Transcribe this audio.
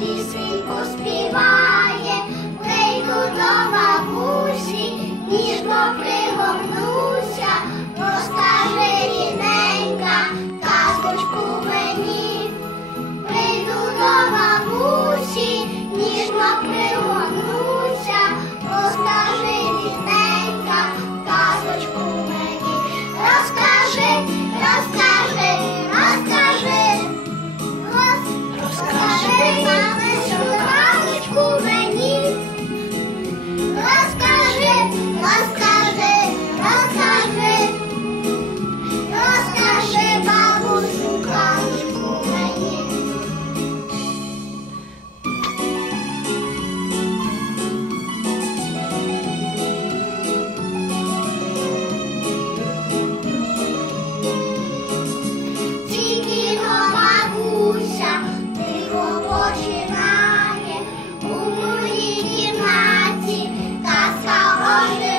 písni pospívá. I